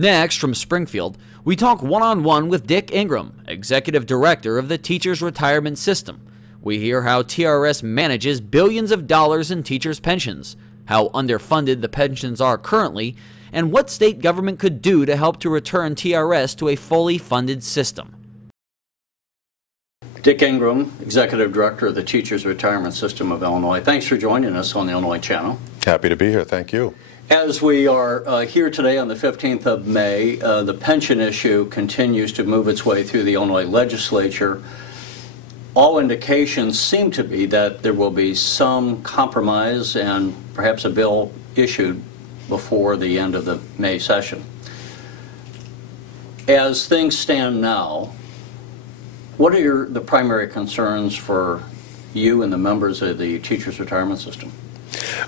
Next, from Springfield, we talk one-on-one with Dick Ingram, Executive Director of the Teachers Retirement System. We hear how TRS manages billions of dollars in teachers' pensions, how underfunded the pensions are currently, and what state government could do to help to return TRS to a fully funded system. Dick Ingram, Executive Director of the Teachers Retirement System of Illinois. Thanks for joining us on the Illinois Channel. Happy to be here. Thank you. As we are here today on the 15th of May, the pension issue continues to move its way through the Illinois legislature. All indications seem to be that there will be some compromise and perhaps a bill issued before the end of the May session. As things stand now, what are the primary concerns for you and the members of the Teachers Retirement System?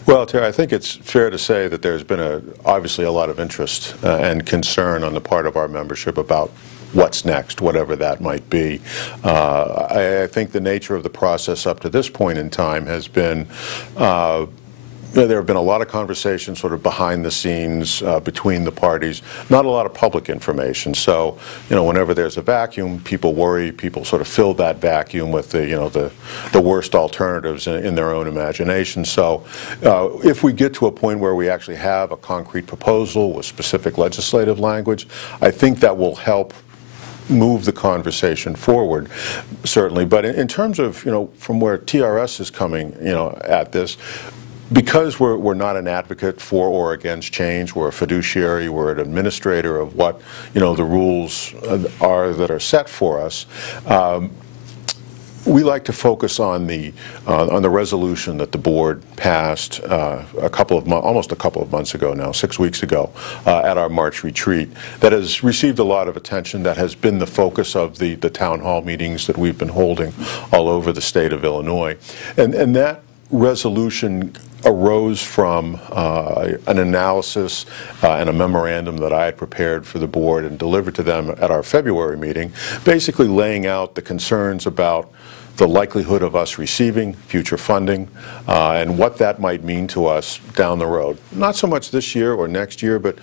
Well, Terry, I think it's fair to say that there's been obviously a lot of interest and concern on the part of our membership about what's next, whatever that might be. I think the nature of the process up to this point in time has been there have been a lot of conversations sort of behind the scenes between the parties, not a lot of public information. So, whenever there's a vacuum, people worry, people sort of fill that vacuum with the worst alternatives in their own imagination. So, if we get to a point where we actually have a concrete proposal with specific legislative language, I think that will help move the conversation forward, certainly. But in terms of, from where TRS is coming, at this, because we're not an advocate for or against change, we're a fiduciary, we're an administrator of what the rules are that are set for us. We like to focus on the resolution that the board passed almost a couple of months ago now, 6 weeks ago, at our March retreat, that has received a lot of attention, that has been the focus of the town hall meetings that we've been holding all over the state of Illinois. And that resolution arose from an analysis and a memorandum that I had prepared for the board and delivered to them at our February meeting, basically laying out the concerns about the likelihood of us receiving future funding and what that might mean to us down the road. Not so much this year or next year, but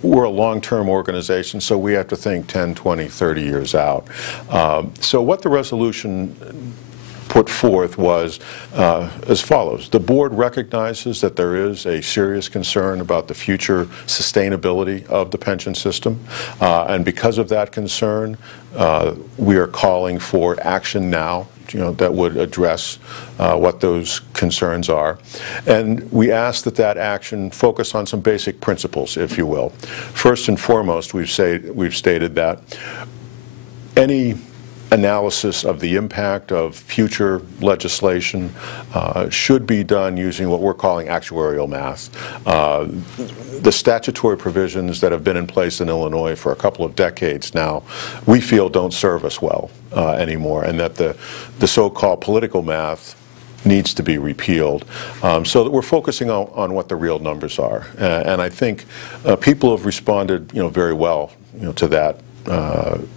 we're a long-term organization, so we have to think 10, 20, 30 years out. So what the resolution put forth was as follows. The board recognizes that there is a serious concern about the future sustainability of the pension system, and because of that concern, we are calling for action now that would address what those concerns are. And we ask that that action focus on some basic principles, if you will. First and foremost, we've stated that any analysis of the impact of future legislation should be done using what we're calling actuarial math. The statutory provisions that have been in place in Illinois for a couple of decades now, we feel don't serve us well anymore, and that the so-called political math needs to be repealed, so that we're focusing on what the real numbers are. And I think people have responded very well to that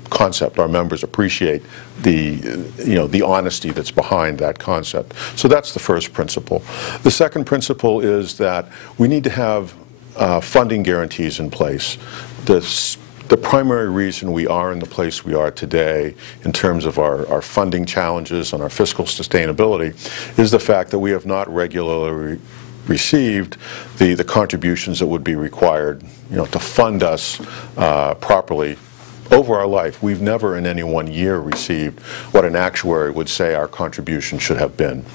concept. Our members appreciate the honesty that's behind that concept. So that's the first principle. The second principle is that we need to have funding guarantees in place. The primary reason we are in the place we are today in terms of our funding challenges and our fiscal sustainability is the fact that we have not regularly received the contributions that would be required to fund us properly over our life. We've never in any one year received what an actuary would say our contribution should have been.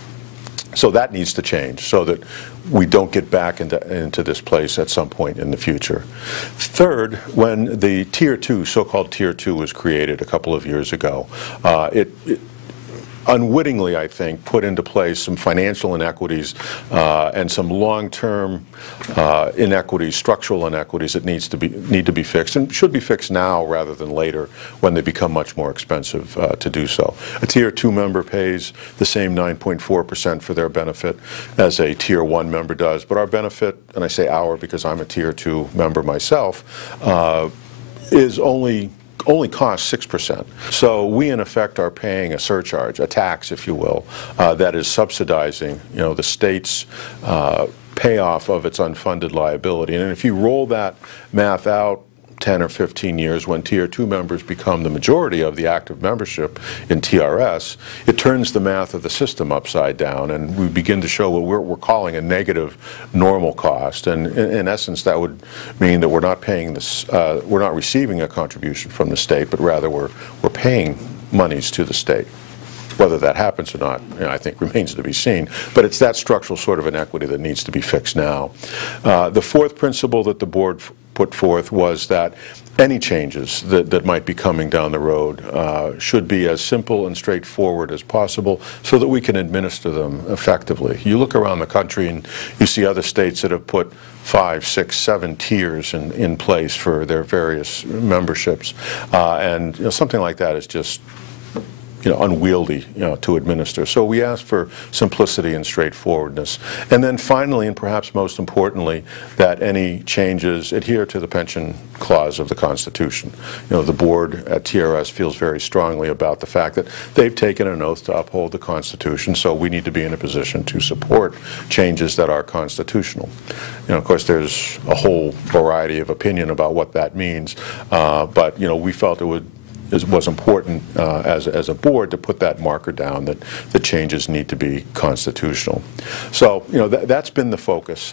So that needs to change so that we don't get back into this place at some point in the future. Third, when the Tier 2, so-called Tier 2, was created a couple of years ago, it unwittingly, I think, put into place some financial inequities and some long-term inequities, structural inequities that need to be fixed, and should be fixed now rather than later when they become much more expensive to do so. A Tier 2 member pays the same 9.4% for their benefit as a Tier 1 member does, but our benefit, and I say our because I'm a Tier 2 member myself, is only costs 6%. So we, in effect, are paying a surcharge, a tax, if you will, that is subsidizing, the state's payoff of its unfunded liability. And if you roll that math out 10 or 15 years, when Tier 2 members become the majority of the active membership in TRS, it turns the math of the system upside down, and we begin to show what we're calling a negative normal cost. And in essence, that would mean that we're not paying this, we're not receiving a contribution from the state, but rather we're paying monies to the state. Whether that happens or not, I think remains to be seen. But it's that structural sort of inequity that needs to be fixed now. The fourth principle that the board put forth was that any changes that might be coming down the road should be as simple and straightforward as possible so that we can administer them effectively. You look around the country and you see other states that have put 5, 6, 7 tiers in place for their various memberships, and something like that is just unwieldy, to administer. So we ask for simplicity and straightforwardness. And then finally, and perhaps most importantly, that any changes adhere to the pension clause of the Constitution. The board at TRS feels very strongly about the fact that they've taken an oath to uphold the Constitution, so we need to be in a position to support changes that are constitutional. Of course, there's a whole variety of opinion about what that means, but we felt it was important as a board to put that marker down that the changes need to be constitutional. So that's been the focus,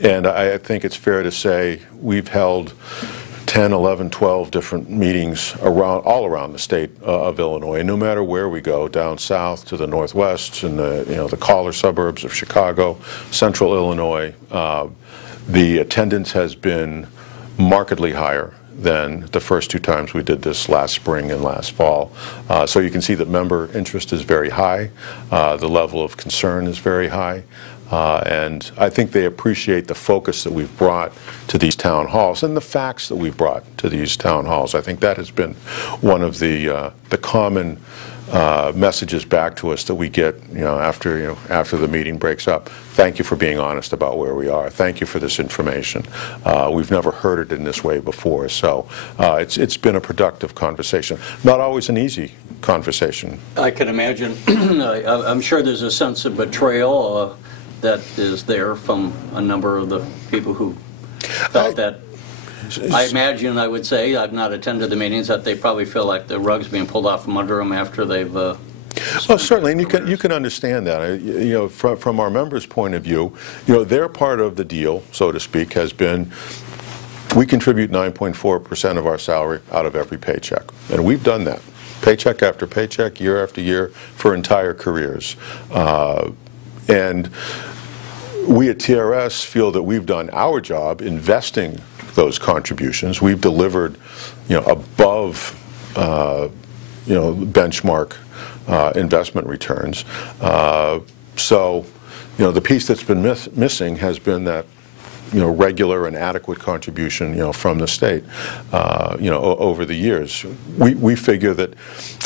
and I think it's fair to say we've held 10, 11, 12 different meetings all around the state of Illinois. And no matter where we go, down south to the northwest, in the collar suburbs of Chicago, central Illinois, the attendance has been markedly higher than the first 2 times we did this last spring and last fall. So you can see that member interest is very high. The level of concern is very high. And I think they appreciate the focus that we've brought to these town halls and the facts that we've brought to these town halls. I think that has been one of the common messages back to us that we get, after the meeting breaks up. Thank you for being honest about where we are. Thank you for this information. We've never heard it in this way before, so it's been a productive conversation. Not always an easy conversation. I can imagine. I'm sure there's a sense of betrayal that is there from a number of the people who felt that. I imagine, I would say, I've not attended the meetings, that they probably feel like the rug's being pulled off from under them after they've well, certainly, and you can understand that. From our members' point of view, their part of the deal, so to speak, has been we contribute 9.4% of our salary out of every paycheck, and we've done that, paycheck after paycheck, year after year, for entire careers, and we at TRS feel that we've done our job investing those contributions. We've delivered, above, benchmark investment returns. So, the piece that's been missing has been that, regular and adequate contribution, from the state, over the years. We figure that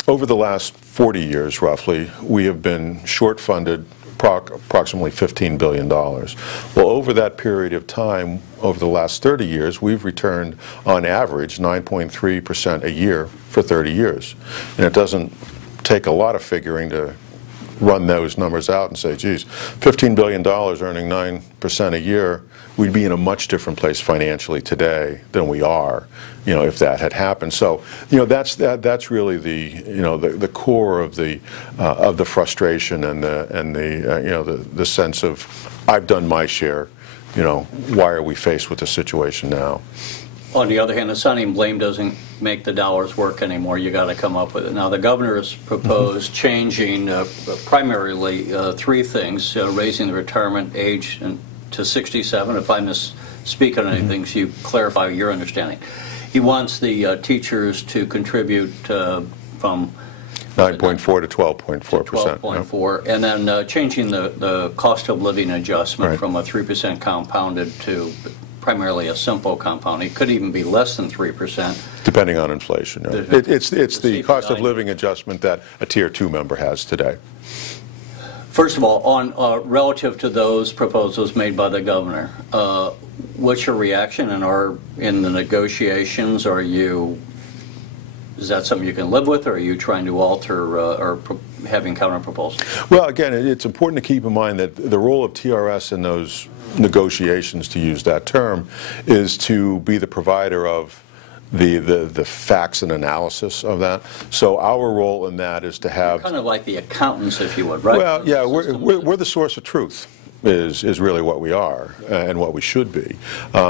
over the last 40 years, roughly, we have been short-funded approximately $15 billion. Well, over that period of time, over the last 30 years, we've returned, on average, 9.3% a year for 30 years. And it doesn't take a lot of figuring to run those numbers out and say, geez, $15 billion earning 9% a year, we'd be in a much different place financially today than we are, if that had happened. So, that's really the core of the frustration and the sense of I've done my share. Why are we faced with this situation now? On the other hand, assigning blame doesn't make the dollars work anymore. You got to come up with it. Now, the governor has proposed changing primarily 3 things: raising the retirement age to 67. If I misspeak on anything, so you clarify your understanding. He wants the teachers to contribute from 9.4 to 12.4%. 12.4, and then changing the cost of living adjustment from a 3% compounded to primarily a simple compound. It could even be less than 3%. Depending on inflation. It's the cost of living adjustment that a Tier 2 member has today. First of all, on relative to those proposals made by the governor, what's your reaction? And in the negotiations, is that something you can live with, or are you trying to alter or having counter-proposals? Well, again, it's important to keep in mind that the role of TRS in those negotiations, to use that term, is to be the provider of the facts and analysis of that. So our role in that is to have... Kind of like the accountants, if you would, right? Well, yeah, we're the source of truth. Is really what we are and what we should be.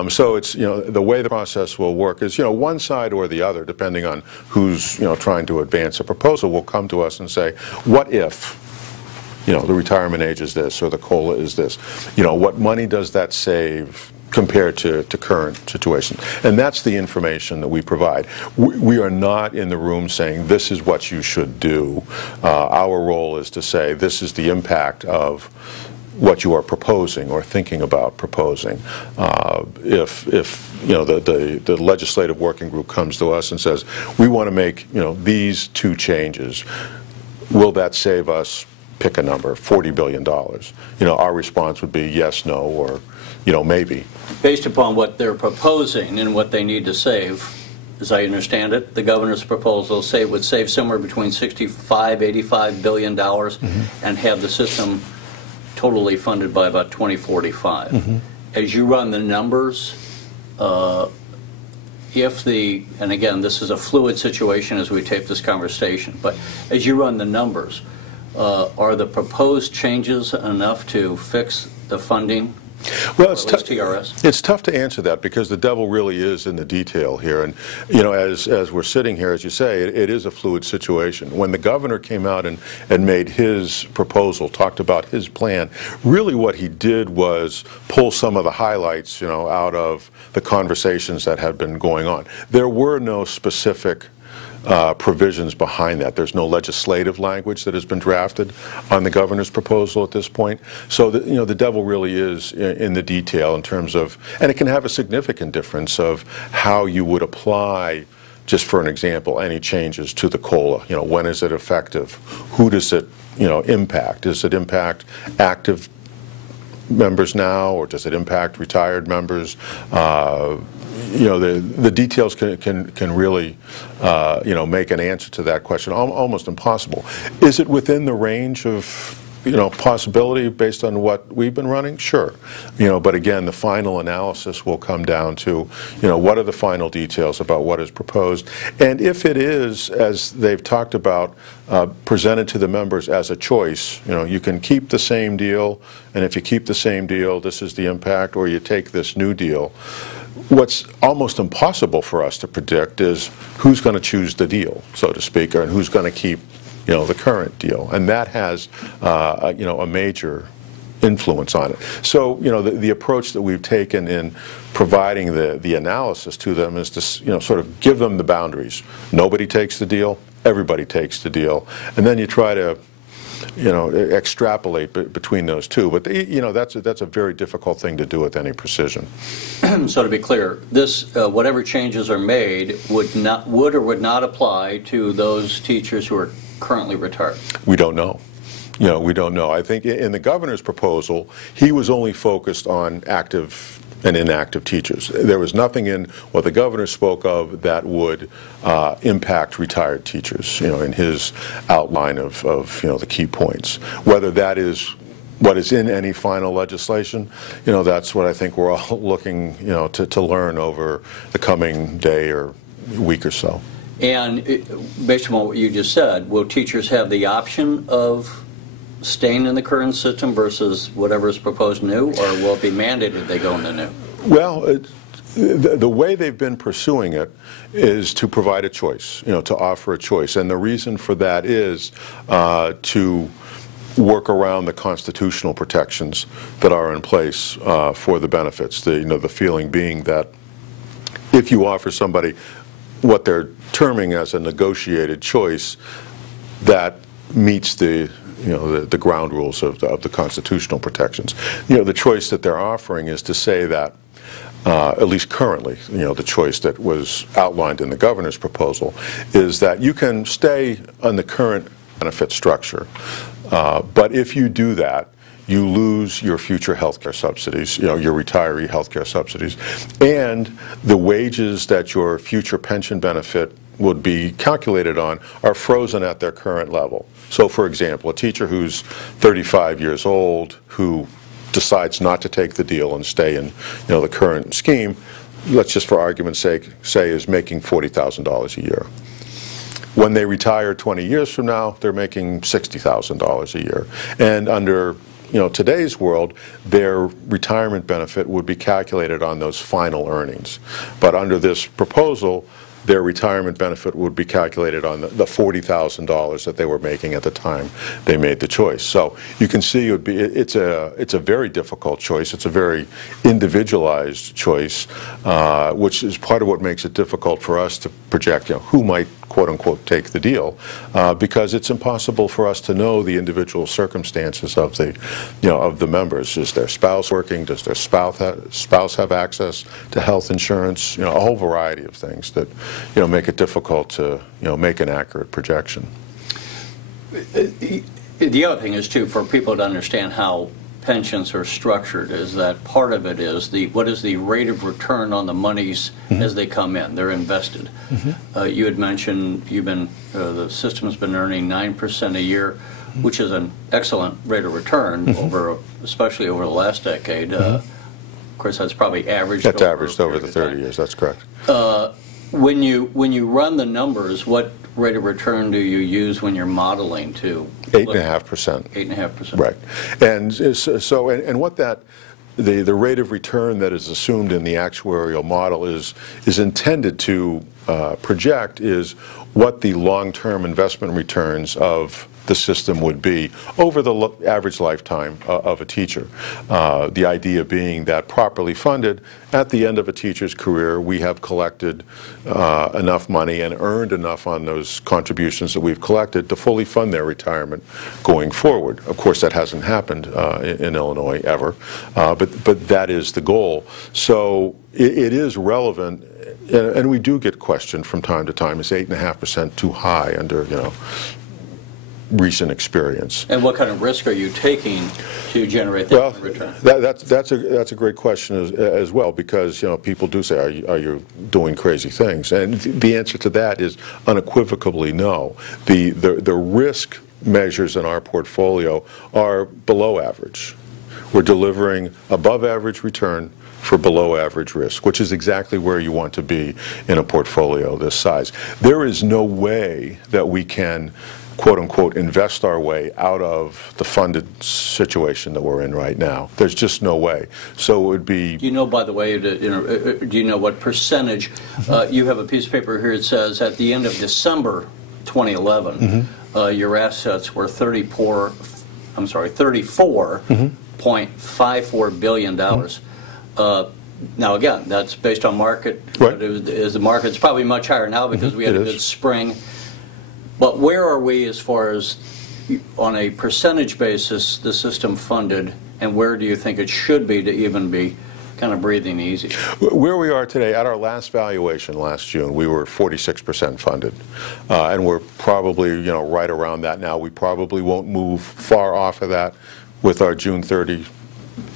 So it's, the way the process will work is, one side or the other, depending on who's, trying to advance a proposal, will come to us and say, what if, the retirement age is this or the COLA is this? What money does that save compared to current situation? And that's the information that we provide. We are not in the room saying, this is what you should do. Our role is to say, this is the impact of what you are proposing or thinking about proposing. If the legislative working group comes to us and says, we want to make these two changes, will that save us, pick a number, $40 billion? Our response would be yes, no, or maybe. Based upon what they're proposing and what they need to save, as I understand it, the governor's proposal would save somewhere between $65–85 billion and have the system totally funded by about 2045. As you run the numbers, and again, this is a fluid situation as we tape this conversation, but as you run the numbers, are the proposed changes enough to fix the funding? Well, it's tough to answer that because the devil really is in the detail here. And, as we're sitting here, as you say, it is a fluid situation. When the governor came out and made his proposal, talked about his plan, really what he did was pull some of the highlights, out of the conversations that had been going on. There were no specific provisions behind that. There's no legislative language that has been drafted on the governor's proposal at this point. So the devil really is in the detail in terms of, and it can have a significant difference of how you would apply, just for an example, any changes to the COLA. When is it effective? Who does it impact? Does it impact active members now, or does it impact retired members? The details can really make an answer to that question almost impossible. Is it within the range of possibility based on what we've been running? Sure. But again, the final analysis will come down to what are the final details about what is proposed, and if it is, as they've talked about, presented to the members as a choice. You can keep the same deal, and if you keep the same deal, this is the impact, or you take this new deal. What's almost impossible for us to predict is who's going to choose the deal, so to speak, and who's going to keep the current deal, and that has a major influence on it. So the approach that we've taken in providing the analysis to them is to sort of give them the boundaries. Nobody takes the deal, everybody takes the deal, and then you try to extrapolate between those two. But that's a very difficult thing to do with any precision. So to be clear, this whatever changes are made would or would not apply to those teachers who are currently retired? We don't know. We don't know. I think in the governor's proposal, he was only focused on active and inactive teachers. There was nothing in what the governor spoke of that would impact retired teachers, in his outline of the key points. Whether that is what is in any final legislation, that's what I think we're all looking, to learn over the coming day or week or so. And based on what you just said, will teachers have the option of staying in the current system versus whatever is proposed new, or will it be mandated they go in the new? Well, the way they've been pursuing it is to provide a choice, to offer a choice. And the reason for that is to work around the constitutional protections that are in place for the benefits. The feeling being that if you offer somebody what they're terming as a negotiated choice, that meets the ground rules of the constitutional protections. The choice that they're offering is to say that, at least currently, the choice that was outlined in the governor's proposal is that you can stay on the current benefit structure, but if you do that, you lose your future health care subsidies, your retiree health care subsidies, and the wages that your future pension benefit would be calculated on are frozen at their current level. So, for example, a teacher who's 35 years old who decides not to take the deal and stay in the current scheme, let's just for argument's sake say is making $40,000 a year. When they retire 20 years from now, they're making $60,000 a year. And under today's world, their retirement benefit would be calculated on those final earnings. But under this proposal, their retirement benefit would be calculated on the $40,000 that they were making at the time they made the choice. So you can see it's a very difficult choice. It's a very individualized choice, which is part of what makes it difficult for us to project who might quote-unquote take the deal, because it's impossible for us to know the individual circumstances of the members. Is their spouse working? Does their spouse have access to health insurance? A whole variety of things that make it difficult to make an accurate projection. The other thing is too, for people to understand how pensions are structured, is that part of it is what is the rate of return on the monies as they come in. They're invested. You had mentioned the system's been earning 9% a year, which is an excellent rate of return especially over the last decade. Of course, that's probably averaged. That's averaged over the 30 years. That's correct. When you run the numbers, what rate of return do you use when you're modeling to? 8.5%. 8.5%. Right. And what the rate of return that is assumed in the actuarial model is intended to project is what the long-term investment returns of the system would be over the average lifetime of a teacher. The idea being that properly funded, at the end of a teacher's career, we have collected enough money and earned enough on those contributions that we've collected to fully fund their retirement going forward. Of course, that hasn't happened in Illinois ever, but that is the goal. So it is relevant. And we do get questioned from time to time, is 8.5% too high under, recent experience? And what kind of risk are you taking to generate that return? That's a great question as well, because people do say, are you doing crazy things? And the answer to that is unequivocally no. The risk measures in our portfolio are below average. We're delivering above average return for below average risk, which is exactly where you want to be in a portfolio this size. There is no way that we can quote-unquote invest our way out of the funded situation that we're in right now. There's just no way. So it would be... Do you know, by the way, do you know what percentage? You have a piece of paper here that says at the end of December 2011, your assets were $34.54 billion. Now again, that's based on market. Right. The market's probably much higher now because we had a good spring. But where are we as far as, on a percentage basis, the system funded, and where do you think it should be to even be kind of breathing easy? Where we are today, at our last valuation last June, we were 46% funded. And we're probably right around that now. We probably won't move far off of that with our June 30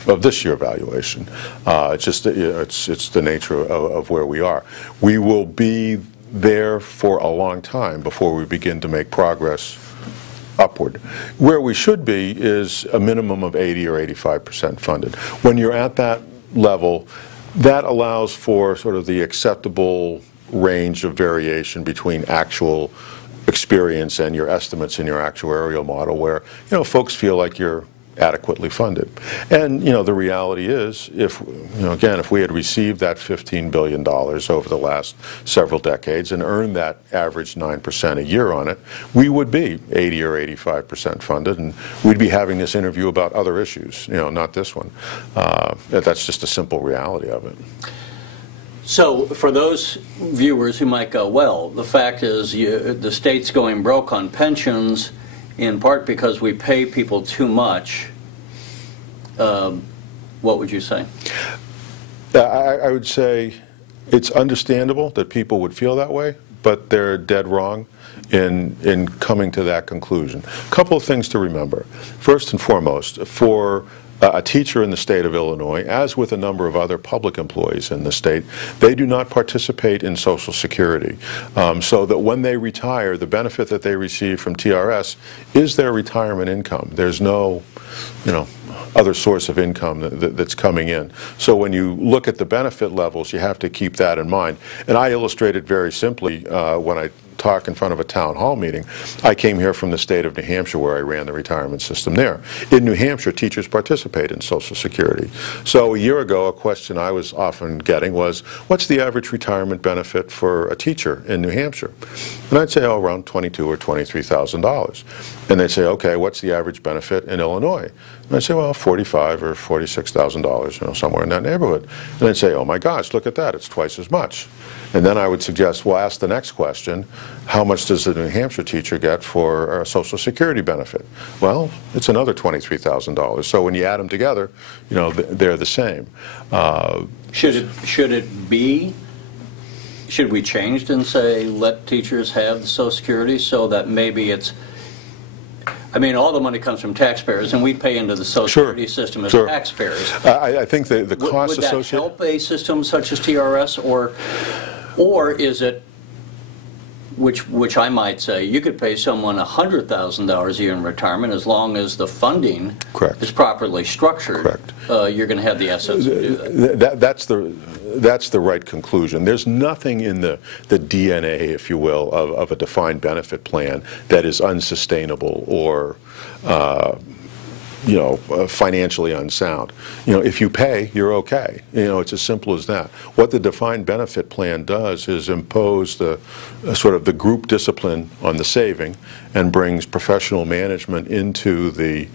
of this year valuation. It's just it's the nature of where we are. We will be there for a long time before we begin to make progress upward. Where we should be is a minimum of 80 or 85% funded. When you're at that level, that allows for sort of the acceptable range of variation between actual experience and your estimates in your actuarial model, where folks feel like you're adequately funded. And the reality is, if we had received that $15 billion over the last several decades and earned that average 9% a year on it, we would be 80 or 85% funded, and we'd be having this interview about other issues, not this one. That's just a simple reality of it. So for those viewers who might go, well, the fact is the state's going broke on pensions in part because we pay people too much, what would you say? I would say it's understandable that people would feel that way, but they're dead wrong in coming to that conclusion. A couple of things to remember. First and foremost, for a teacher in the state of Illinois, as with a number of other public employees in the state, they do not participate in Social Security. So that when they retire, the benefit that they receive from TRS is their retirement income. There's no, other source of income that's coming in. So when you look at the benefit levels, you have to keep that in mind. And I illustrate it very simply when I talk in front of a town hall meeting. I came here from the state of New Hampshire, where I ran the retirement system there. In New Hampshire, teachers participate in Social Security. So a year ago, a question I was often getting was, what's the average retirement benefit for a teacher in New Hampshire? And I'd say, oh, around $22,000 or $23,000. And they'd say, okay, what's the average benefit in Illinois? And I'd say, well, $45,000 or $46,000, somewhere in that neighborhood. And they'd say, oh my gosh, look at that, it's twice as much. And then I would suggest, well, ask the next question, how much does the New Hampshire teacher get for a Social Security benefit? Well, it's another $23,000. So when you add them together, they're the same. Should we change it and say, let teachers have the Social Security, so that maybe it's, all the money comes from taxpayers, and we pay into the Social Security system as taxpayers. I think the cost associated... Would that help a system such as TRS, or is it, which I might say, you could pay someone $100,000 a year in retirement as long as the funding is properly structured. Correct. You're going to have the assets to do that. That's the right conclusion. There's nothing in the DNA, if you will, of a defined benefit plan that is unsustainable or financially unsound. If you pay, you're okay. It's as simple as that. What the defined benefit plan does is impose the sort of the group discipline on the saving and brings professional management into the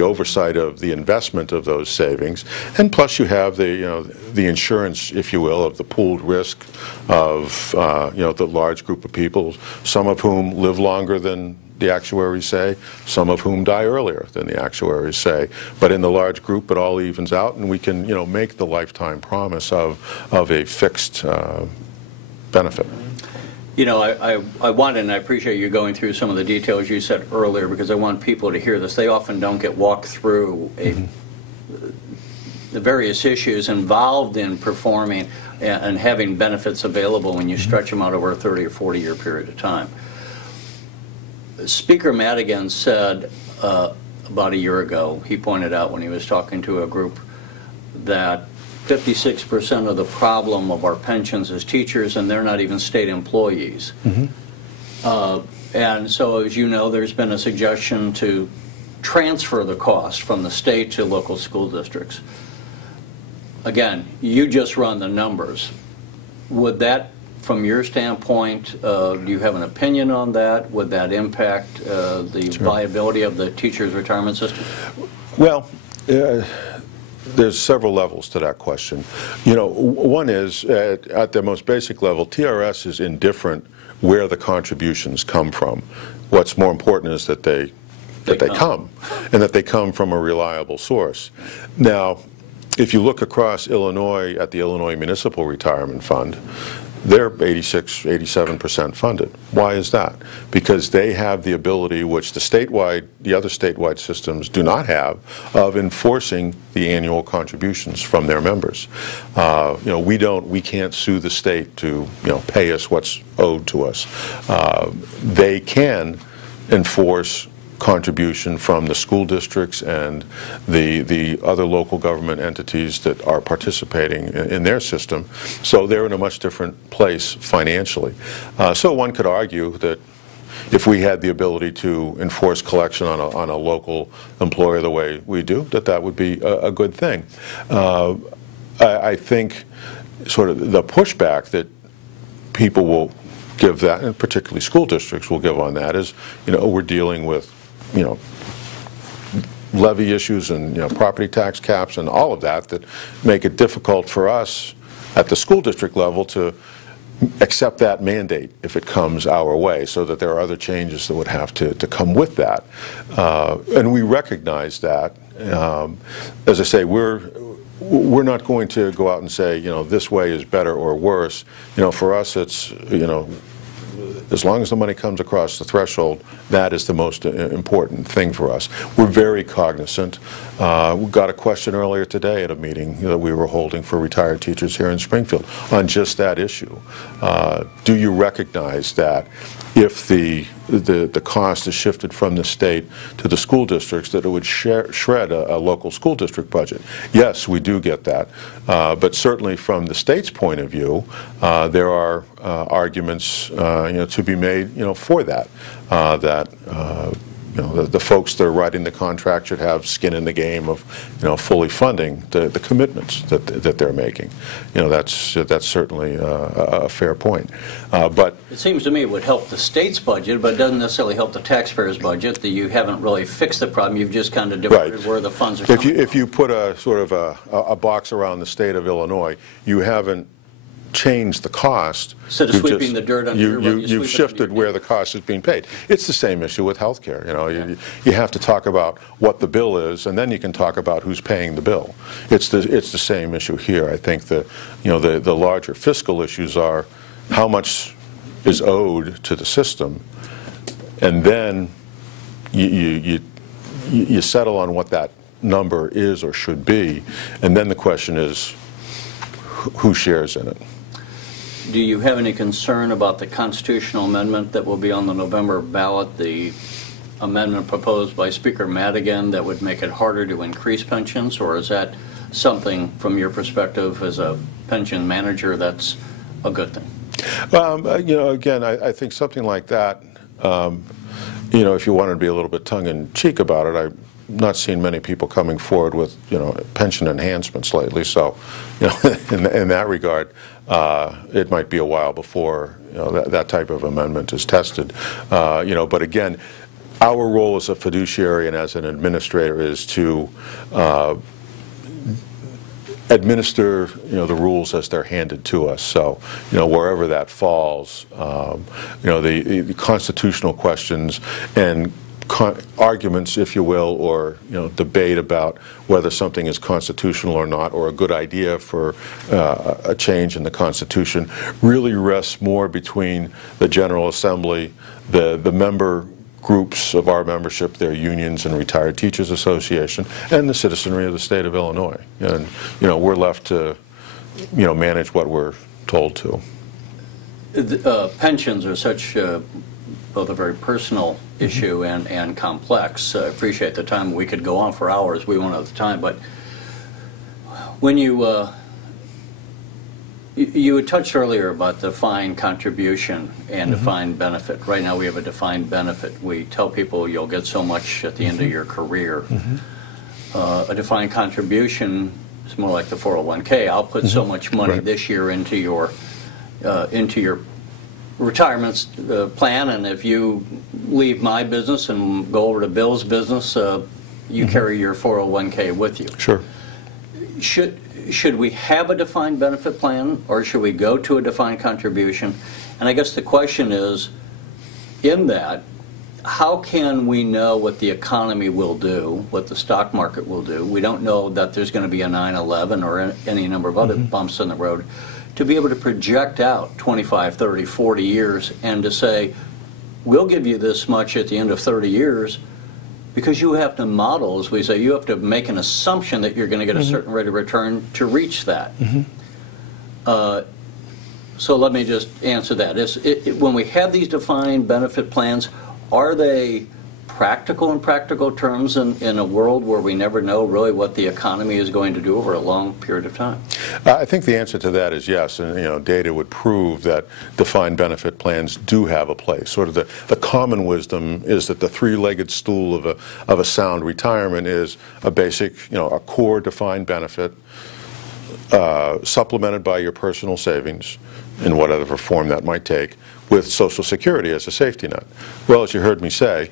oversight of the investment of those savings. And plus you have the insurance, if you will, of the pooled risk of the large group of people, some of whom live longer than the actuaries say, some of whom die earlier than the actuaries say. But in the large group, it all evens out, and we can, make the lifetime promise of a fixed benefit. I want, and I appreciate you going through some of the details you said earlier, because I want people to hear this. They often don't get walked through the various issues involved in performing and having benefits available when you stretch them out over a 30 or 40-year period of time. Speaker Madigan said about a year ago, he pointed out when he was talking to a group, that 56% of the problem of our pensions is teachers, and they're not even state employees. And so, as you know, there's been a suggestion to transfer the cost from the state to local school districts. Again, you just run the numbers. Would that, from your standpoint, do you have an opinion on that? Would that impact the viability of the teachers' retirement system? Well, there's several levels to that question. One is, at the most basic level, TRS is indifferent where the contributions come from. What's more important is that they come, and that they come from a reliable source. Now, if you look across Illinois at the Illinois Municipal Retirement Fund, they're 86, 87% funded. Why is that? Because they have the ability, which the other statewide systems do not have, of enforcing the annual contributions from their members. We can't sue the state to, pay us what's owed to us. They can enforce contribution from the school districts and the other local government entities that are participating in their system. So they're in a much different place financially. So one could argue that if we had the ability to enforce collection on a local employer the way we do, that would be a good thing. I think sort of the pushback that people will give that, and particularly school districts will give on that, is, we're dealing with levy issues and property tax caps and all of that make it difficult for us at the school district level to accept that mandate if it comes our way, so that there are other changes that would have to come with that. And we recognize that. As I say, we're not going to go out and say, this way is better or worse. For us, it's, as long as the money comes across the threshold, that is the most important thing for us. We're very cognizant. We got a question earlier today at a meeting that we were holding for retired teachers here in Springfield on just that issue. Do you recognize that if the cost is shifted from the state to the school districts, that it would shred a local school district budget? Yes, we do get that. But certainly from the state's point of view, there are arguments to be made for that, the folks that are writing the contract should have skin in the game of fully funding the commitments that they're making. That's certainly a fair point. But it seems to me it would help the state's budget, but it doesn't necessarily help the taxpayers' budget. That you haven't really fixed the problem. You've just kind of diverted where the funds are coming from. If you put a sort of a box around the state of Illinois, you haven't changed the cost. Instead of sweeping the dirt under your rug, you've shifted where the cost is being paid. It's the same issue with health care. You have to talk about what the bill is, and then you can talk about who's paying the bill. It's the same issue here. I think the larger fiscal issues are how much is owed to the system, and then you settle on what that number is or should be, and then the question is who shares in it. Do you have any concern about the constitutional amendment that will be on the November ballot, the amendment proposed by Speaker Madigan that would make it harder to increase pensions, or is that something, from your perspective as a pension manager, that's a good thing? Again, I think something like that, if you wanted to be a little bit tongue-in-cheek about it, I've not seen many people coming forward with, pension enhancements lately. So, in that regard, it might be a while before that type of amendment is tested. But again, our role as a fiduciary and as an administrator is to administer the rules as they're handed to us. So wherever that falls, the constitutional questions and arguments, if you will, or debate about whether something is constitutional or not, or a good idea for a change in the Constitution, really rests more between the General Assembly, the member groups of our membership, their unions and Retired Teachers Association, and the citizenry of the state of Illinois. And we're left to manage what we're told to. Pensions are such both a very personal issue and complex. I appreciate the time. We could go on for hours. We won't have the time. But when you had touched earlier about defined contribution and defined benefit. Right now we have a defined benefit. We tell people you'll get so much at the end of your career. A defined contribution is more like the 401k. I'll put so much money this year into your retirement plan, and if you leave my business and go over to Bill's business, you carry your 401k with you. Sure. Should we have a defined benefit plan, or should we go to a defined contribution? And I guess the question is, in that, how can we know what the economy will do, what the stock market will do? We don't know that there's going to be a 9/11 or any number of other bumps in the road. To be able to project out 25, 30, 40 years and to say, we'll give you this much at the end of 30 years, because you have to model, as we say, you have to make an assumption that you're going to get a certain rate of return to reach that. So let me just answer that. When we have these defined benefit plans, are they practical in practical terms in a world where we never know really what the economy is going to do over a long period of time? I think the answer to that is yes, and data would prove that defined benefit plans do have a place. Sort of the common wisdom is that the three-legged stool of a sound retirement is a basic, a core defined benefit, supplemented by your personal savings in whatever form that might take, with Social Security as a safety net. Well, as you heard me say,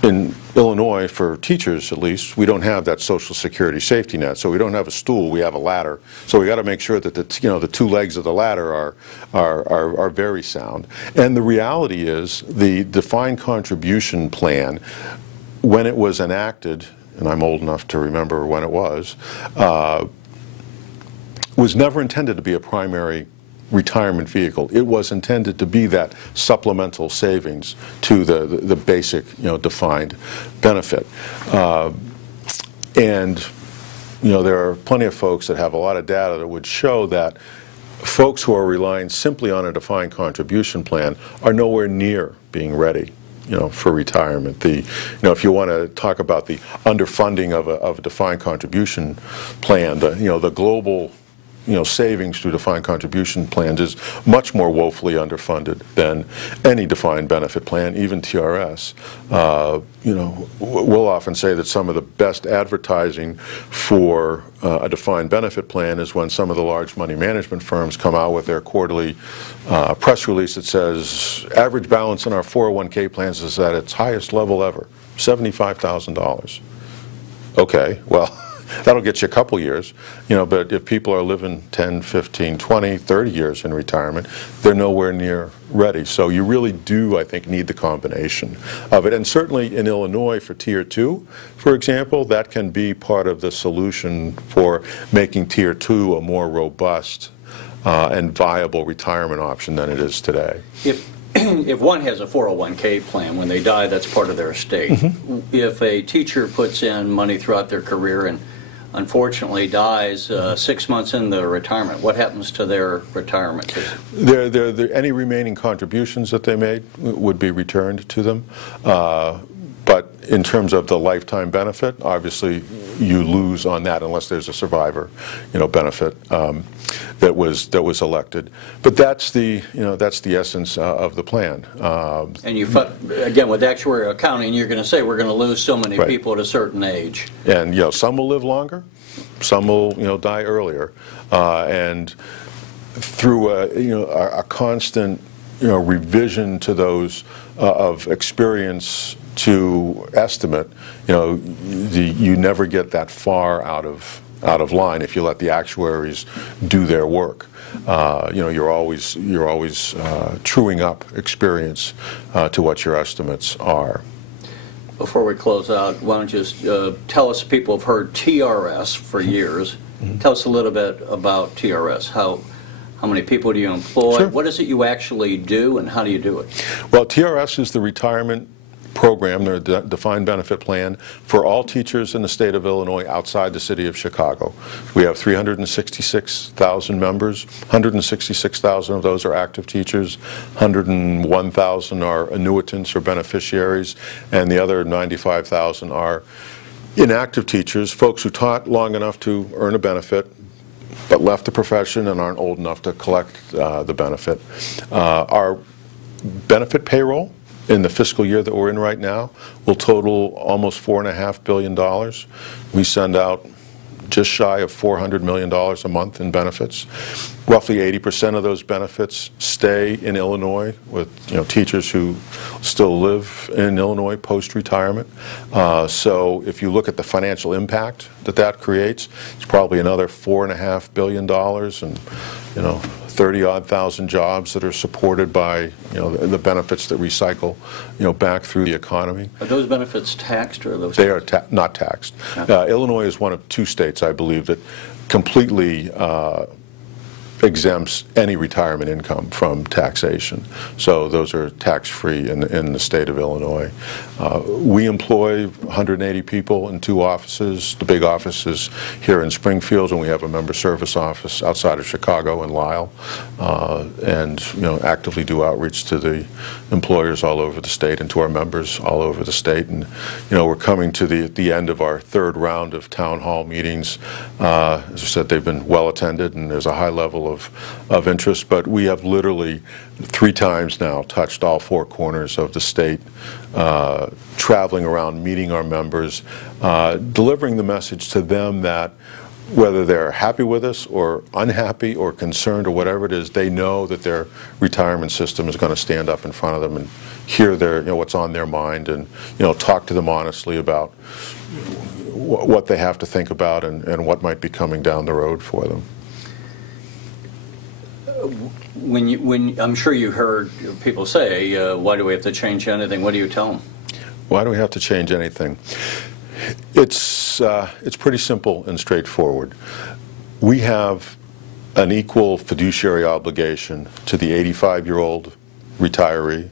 in Illinois, for teachers at least, we don't have that Social Security safety net. So we don't have a stool, we have a ladder. So we got to make sure that the two legs of the ladder are very sound. And the reality is, the defined contribution plan, when it was enacted, and I'm old enough to remember when it was never intended to be a primary retirement vehicle. It was intended to be that supplemental savings to the basic, defined benefit. And there are plenty of folks that have a lot of data that would show that folks who are relying simply on a defined contribution plan are nowhere near being ready, for retirement. If you want to talk about the underfunding of a defined contribution plan, the global savings through defined contribution plans is much more woefully underfunded than any defined benefit plan, even TRS. We'll often say that some of the best advertising for a defined benefit plan is when some of the large money management firms come out with their quarterly press release that says average balance in our 401k plans is at its highest level ever, $75,000. Okay, well, that'll get you a couple years, but if people are living 10, 15, 20, 30 years in retirement, they're nowhere near ready. So you really do, I think, need the combination of it. And certainly in Illinois for Tier 2, for example, that can be part of the solution for making Tier 2 a more robust and viable retirement option than it is today. If one has a 401k plan, when they die, that's part of their estate. Mm-hmm. If a teacher puts in money throughout their career and unfortunately dies 6 months into retirement, what happens to their retirement? Any remaining contributions that they made would be returned to them. But in terms of the lifetime benefit, obviously you lose on that unless there's a survivor, benefit that was elected. But that's the essence of the plan. And again, with actuarial accounting, you're going to say we're going to lose so many people at a certain age. And some will live longer, some will die earlier, and through a constant revision to those of experience to estimate, you never get that far out of line if you let the actuaries do their work. You're always truing up experience to what your estimates are. Before we close out, why don't you just tell us, people have heard TRS for years. Mm-hmm. Tell us a little bit about TRS. How many people do you employ? Sure. What is it you actually do, and how do you do it? Well, TRS is the retirement program, their defined benefit plan for all teachers in the state of Illinois outside the city of Chicago. We have 366,000 members. 166,000 of those are active teachers. 101,000 are annuitants or beneficiaries, and the other 95,000 are inactive teachers, folks who taught long enough to earn a benefit but left the profession and aren't old enough to collect the benefit. Our benefit payroll in the fiscal year that we're in right now will total almost $4.5 billion. We send out just shy of $400 million a month in benefits. Roughly 80% of those benefits stay in Illinois with teachers who still live in Illinois post-retirement. So if you look at the financial impact that creates, it's probably another $4.5 billion and 30-odd thousand jobs that are supported by the benefits that recycle back through the economy. Are those benefits taxed, or are those? They are not taxed. Illinois is one of two states, I believe, that completely exempts any retirement income from taxation. So those are tax-free in the state of Illinois. We employ 180 people in 2 offices. The big office is here in Springfield, and we have a member service office outside of Chicago in Lisle, and actively do outreach to the employers all over the state and to our members all over the state. And we're coming to the end of our 3rd round of town hall meetings. As I said, they've been well attended, and there's a high level of interest, but we have literally 3 times now touched all 4 corners of the state, traveling around, meeting our members, delivering the message to them that whether they're happy with us or unhappy or concerned or whatever it is, they know that their retirement system is going to stand up in front of them and hear what's on their mind, and talk to them honestly about what they have to think about and what might be coming down the road for them. When I'm sure you heard people say, why do we have to change anything? What do you tell them? Why do we have to change anything? It's pretty simple and straightforward. We have an equal fiduciary obligation to the 85-year-old retiree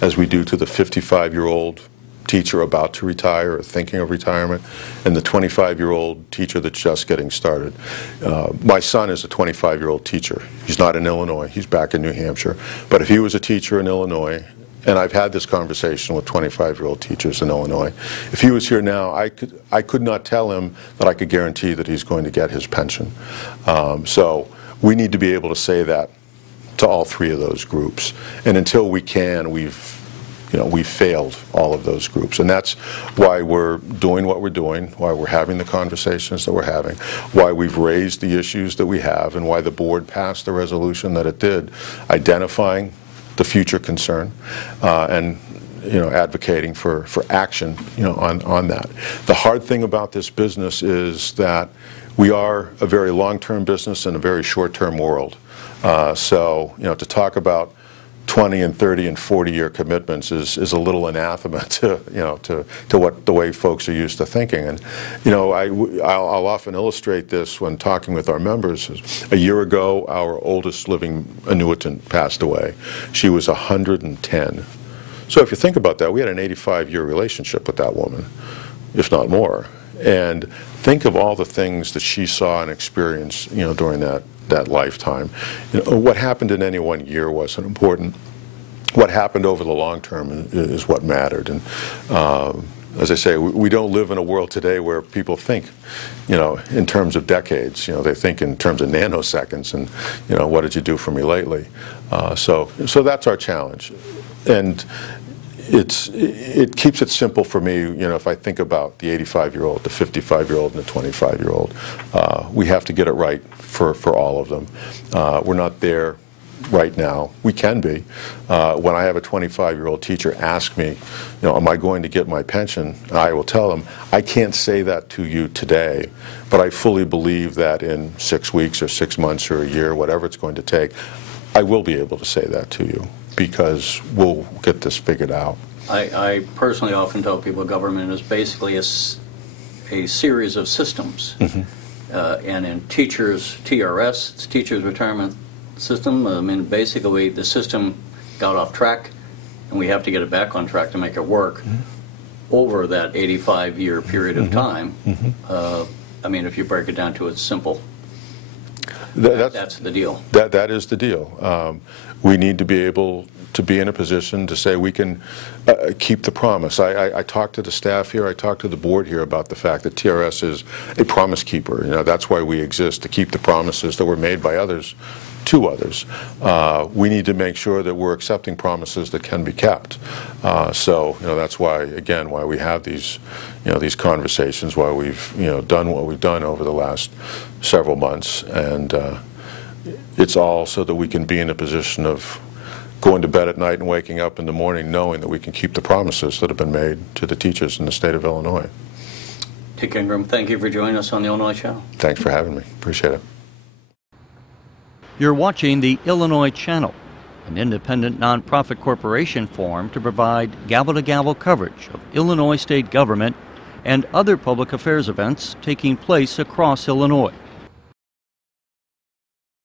as we do to the 55-year-old teacher about to retire or thinking of retirement, and the 25-year-old teacher that's just getting started. My son is a 25-year-old teacher. He's not in Illinois. He's back in New Hampshire. But if he was a teacher in Illinois, and I've had this conversation with 25-year-old teachers in Illinois, if he was here now, I could not tell him that I could guarantee that he's going to get his pension. So we need to be able to say that to all three of those groups. And until we can, we've failed all of those groups. And that's why we're doing what we're doing, why we're having the conversations that we're having, why we've raised the issues that we have, and why the board passed the resolution that it did, identifying the future concern and advocating for action on that. The hard thing about this business is that we are a very long-term business in a very short-term world. So to talk about 20 and 30 and 40-year commitments is a little anathema to what the way folks are used to thinking. And I'll often illustrate this when talking with our members. A year ago, our oldest living annuitant passed away. She was 110. So if you think about that, we had an 85-year relationship with that woman, if not more. And think of all the things that she saw and experienced, during that lifetime. What happened in any one year wasn't important. What happened over the long term is what mattered. And as I say, we don't live in a world today where people think, in terms of decades. They think in terms of nanoseconds. And what did you do for me lately? So that's our challenge. And it keeps it simple for me, if I think about the 85-year-old, the 55-year-old, and the 25-year-old. We have to get it right for all of them. We're not there right now. We can be. When I have a 25-year-old teacher ask me, am I going to get my pension? I will tell them, I can't say that to you today, but I fully believe that in 6 weeks or 6 months or a year, whatever it's going to take, I will be able to say that to you, because we'll get this figured out. I personally often tell people government is basically a series of systems. Mm-hmm. And in teachers, TRS, it's Teachers Retirement System, basically the system got off track, and we have to get it back on track to make it work. Mm-hmm. Over that 85-year period of time. Mm-hmm. If you break it down to its simple, that's the deal. That is the deal. We need to be able to be in a position to say we can keep the promise. I talked to the staff here, I talked to the board here about the fact that TRS is a promise keeper. That's why we exist, to keep the promises that were made by others to others. We need to make sure that we're accepting promises that can be kept. So that's why, again, why we have these these conversations, why we've done what we've done over the last several months, and it's all so that we can be in a position of going to bed at night and waking up in the morning knowing that we can keep the promises that have been made to the teachers in the state of Illinois. Dick Ingram, thank you for joining us on the Illinois Channel. Thanks for having me. Appreciate it. You're watching the Illinois Channel, an independent nonprofit corporation formed to provide gavel-to-gavel coverage of Illinois state government and other public affairs events taking place across Illinois.